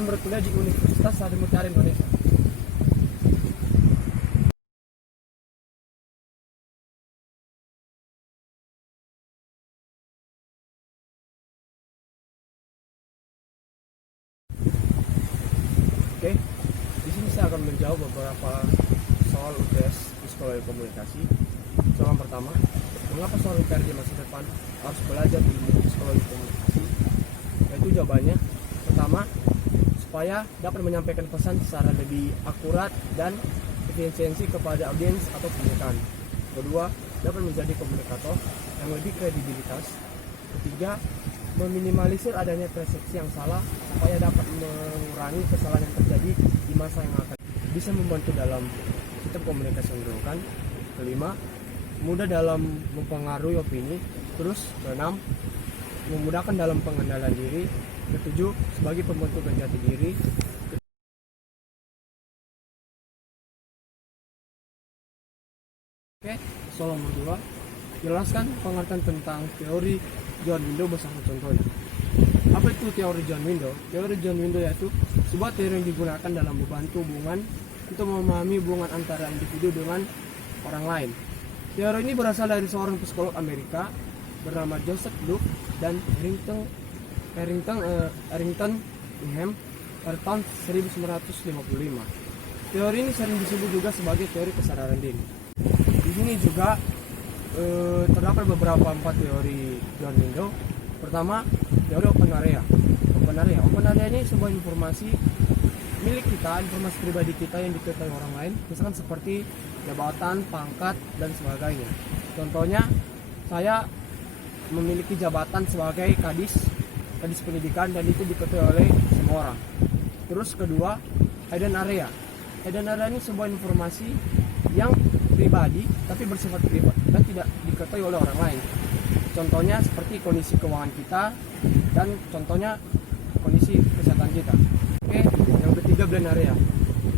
dan berkuliah di Universitas Sari Mutiara Indonesia. Oke, di sini saya akan menjawab beberapa soal UTS Psikologi Komunikasi. Soal pertama, mengapa seorang PRJ masa depan harus belajar ilmu psikologi komunikasi? Yaitu jawabannya, pertama, supaya dapat menyampaikan pesan secara lebih akurat dan efisiensi kepada audiens atau pembukaan. Kedua, dapat menjadi komunikator yang lebih kredibilitas. Ketiga, meminimalisir adanya persepsi yang salah supaya dapat mengurangi kesalahan yang terjadi di masa yang akan. Bisa membantu dalam sistem komunikasi yang dilakukan. Kelima, mudah dalam mempengaruhi opini. Terus, keenam, memudahkan dalam pengendalian diri. Ketujuh, sebagai pembentuk jati diri. Oke, soal nomor 2, jelaskan pengertian tentang teori John Window bersama contohnya. Apa itu teori John Window? Teori John Window yaitu sebuah teori yang digunakan dalam membantu hubungan untuk memahami hubungan antara individu dengan orang lain. Teori ini berasal dari seorang psikolog Amerika bernama Joseph Luke dan Harrington Ingham pada tahun 1955. Teori ini sering disebut juga sebagai teori kesadaran diri. Di sini juga terdapat beberapa teori John Window. Pertama, teori open area. Open area ini sebuah informasi milik kita, informasi pribadi kita yang diketahui orang lain, misalkan seperti jabatan, pangkat, dan sebagainya. Contohnya, saya memiliki jabatan sebagai kadis pendidikan dan itu diketahui oleh semua orang. Terus kedua, hidden area. Hidden area ini sebuah informasi yang pribadi tapi bersifat privat dan tidak diketahui oleh orang lain. Contohnya seperti kondisi keuangan kita dan contohnya kondisi kesehatan kita. Oke, yang ketiga, blind area.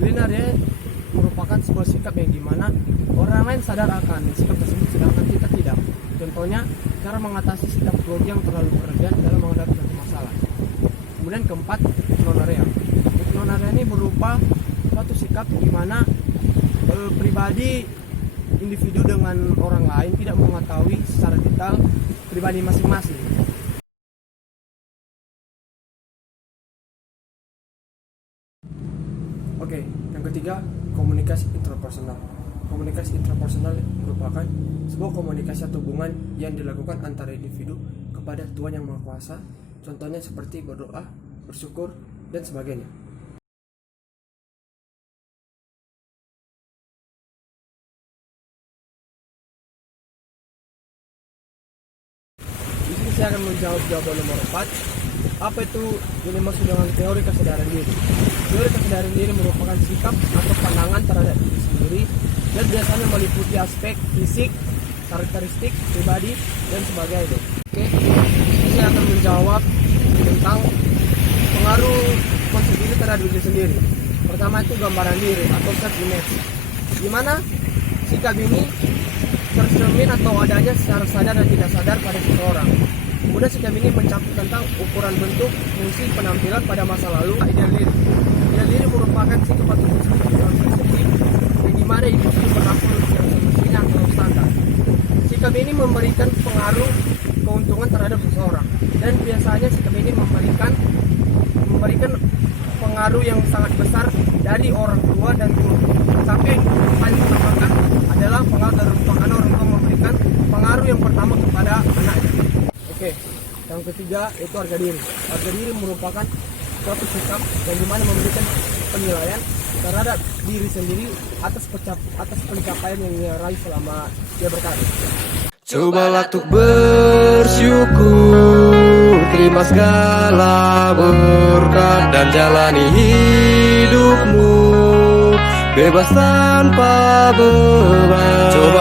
Blind area merupakan sebuah sikap yang dimana orang lain sadar akan sikap tersebut sedangkan kita tidak. Contohnya cara mengatasi sikap grogi yang terlalu berlebihan dalam menghadapi suatu masalah. Kemudian keempat, non area. Non area ini berupa suatu sikap di mana pribadi individu dengan orang lain tidak mengetahui secara detail pribadi masing-masing. Oke, yang ketiga, komunikasi intrapersonal. Komunikasi intrapersonal merupakan sebuah komunikasi atau hubungan yang dilakukan antara individu kepada Tuhan Yang Maha Kuasa. Contohnya seperti berdoa, bersyukur, dan sebagainya. Di sini saya akan menjawab jawaban nomor 4. Apa itu yang dimaksud dengan teori kesadaran diri? Teori kesadaran diri merupakan sikap atau pandangan terhadap diri sendiri dan biasanya meliputi aspek fisik, karakteristik, pribadi, dan sebagainya. Oke, saya akan menjawab tentang pengaruh konsep diri terhadap diri sendiri. Pertama itu gambaran diri atau self image, di mana sikap ini tercermin atau adanya secara sadar dan tidak sadar pada seseorang. Kemudian sikap ini mencakup tentang ukuran bentuk, fungsi, penampilan pada masa lalu. Ideal diri. Ideal diri merupakan sikap atau fungsi yang sensitif yang dimana individu berlaku yang semestinya atau standar. Sikap ini memberikan pengaruh keuntungan terhadap seseorang dan biasanya sikap ini memberikan pengaruh yang sangat besar dari orang tua dan guru. Sampai paling utama adalah pengaruh dari orang tua, karena orang tua memberikan pengaruh yang pertama kepada anaknya. Oke, yang ketiga itu harga diri. Harga diri merupakan suatu sikap yang dimana memberikan penilaian terhadap diri sendiri atas pencapaian yang dia raih selama dia berkarir. Cobalah untuk bersyukur, terima segala berkat dan jalani hidupmu bebas tanpa beban. Coba